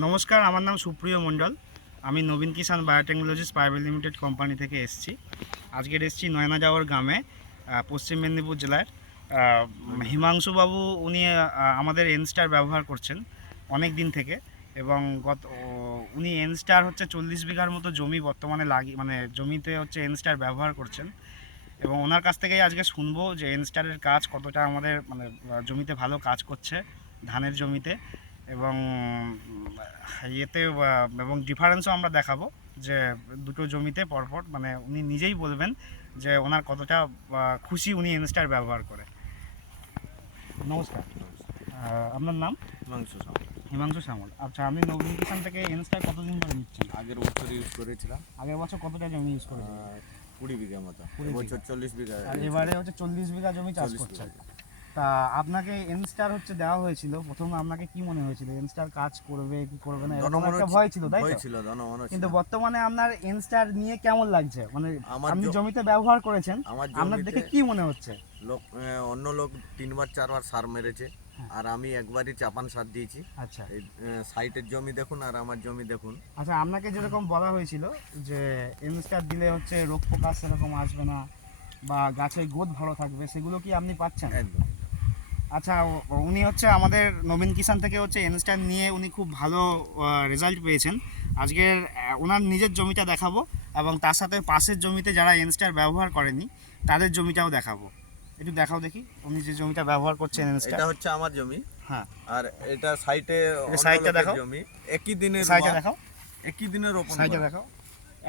নমস্কার, আমার নাম সুপ্রিয় মণ্ডল। আমি Nabin Kishan Biotechnologies Private Limited company থেকে এসেছি। আজকের এসেছি নয়নাজাওয়ার গ্রামে পশ্চিম মেদিনীপুর জেলার। হিমাংশুবাবু উনি আমাদের এনস্টার ব্যবহার করছেন অনেক দিন থেকে এবং গত উনি এনস্টার হচ্ছে চল্লিশ বিঘার মতো জমি বর্তমানে লাগি মানে জমিতে হচ্ছে এনস্টার ব্যবহার করছেন। এবং ওনার কাছ থেকেই আজকে শুনব যে এনস্টারের কাজ কতটা আমাদের মানে জমিতে ভালো কাজ করছে ধানের জমিতে। এবং ইয়েতে এবং ডিফারেন্সও আমরা দেখাবো যে দুটো জমিতে পরপর মানে উনি নিজেই বলবেন যে ওনার কতটা খুশি উনি ইনস্টার ব্যবহার করে। নমস্কার। আপনার নাম? হিমাংশু সামনে হিমাংশু সামল। আচ্ছা আপনি নবীন কিষান থেকে ইনস্টার কতদিন ধরে নিচ্ছেন? আগের বছর ইউজ করেছিলাম। আগের বছর কতটা জমি ইউজ করেছেন আহ, কুড়ি বিঘা মতো। কুড়ি বছর চল্লিশ বিঘা আর এবারে হচ্ছে চল্লিশ বিঘা জমি চাষ 40 করছেন। বিঘা। তা আপনাকে এনস্টার হচ্ছে দেওয়া হয়েছিল। প্রথমে আপনাকে কি মনে হয়েছিল? এনস্টার কাজ করবে কি করবে না? এরকম একটা ভয় ছিল তাই ভয় তো ছিল কিন্তু বর্তমানে আপনার এনস্টার নিয়ে কেমন লাগছে? মানে আপনি জমিতে ব্যবহার করেছেন আপনার দেখে কি মনে হচ্ছে? লোক অন্য লোক তিনবার চারবার সার মেরেছে। হ্যাঁ। আর আমি একবারই চাপান সার দিয়েছি। আচ্ছা। এই সাইটের জমি দেখুন আর আমার জমি দেখুন। আচ্ছা আপনাকে যেরকম বলা হয়েছিল যে এনস্টার দিলে হচ্ছে রোগ পোকা সেরকম আসবে না বা গাছের গোদ ভালো থাকবে সেগুলো কি আপনি পাচ্ছেন? একদম। আচ্ছা উনি হচ্ছে আমাদের নবীন কিষান থেকে হচ্ছে এনস্টার নিয়ে উনি খুব ভালো রেজাল্ট পেয়েছেন। আজকের ওনার নিজের জমিটা দেখাবো এবং তার সাথে পাশের জমিতে যারা এনস্টার ব্যবহার করেনি তাদের জমিটাও দেখাবো। একটু দেখাও দেখি উনি যে জমিটা ব্যবহার করছেন এনস্টার এটা হচ্ছে আমার জমি। হ্যাঁ। আর এটা সাইটে সাইডটা দেখাও। জমি। একই দিনের সাইডটা রোয়া, দেখাও। একই দিনের রোপণ সাইডটা করা। দেখাও।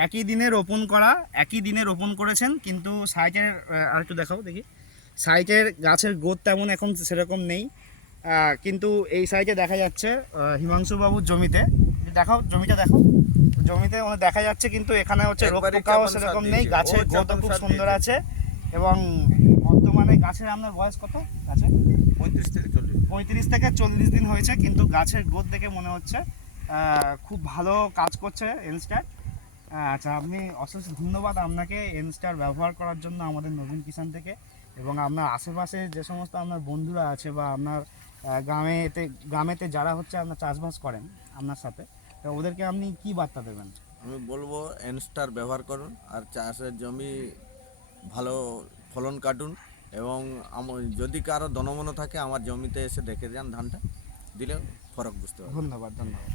একই দিনে রোপণ করা একই দিনে রোপণ করেছেন কিন্তু সাইটের আর একটু দেখাও দেখি। সাইটের গাছের গোদ তেমন এখন সেরকম নেই। কিন্তু এই সাইডে দেখা যাচ্ছে আহ, হিমাংশু বাবুর জমিতে। দেখাও জমিটা দেখো। জমিতে মানে দেখা যাচ্ছে কিন্তু এখানে হচ্ছে রোগ পোকাও সেরকম নেই। গাছের গোদ খুব সুন্দর আছে। এবং বর্তমানে গাছের আপনার বয়স কত? গাছে পঁয়ত্রিশ থেকে চল্লিশ। পঁয়ত্রিশ থেকে চল্লিশ দিন হয়েছে কিন্তু গাছের গ্রোথ দেখে মনে হচ্ছে আহ, খুব ভালো কাজ করছে এনস্টার আচ্ছা আপনি অশেষ ধন্যবাদ আপনাকে এনস্টার ব্যবহার করার জন্য আমাদের নবীন কিষান থেকে। এবং আপনার আশেপাশে যে সমস্ত আপনার বন্ধুরা আছে বা আপনার গ্রামেতে গ্রামেতে যারা হচ্ছে আপনার চাষবাস করেন আপনার সাথে তো ওদেরকে আপনি কি বার্তা দেবেন? আমি বলব এনস্টার ব্যবহার করুন আর চাষের জমি ভালো ফলন কাটুন এবং যদি কারও দনমনো থাকে আমার জমিতে এসে দেখে যান ধানটা দিলে ফরক বুঝতে পারবেন। ধন্যবাদ ধন্যবাদ।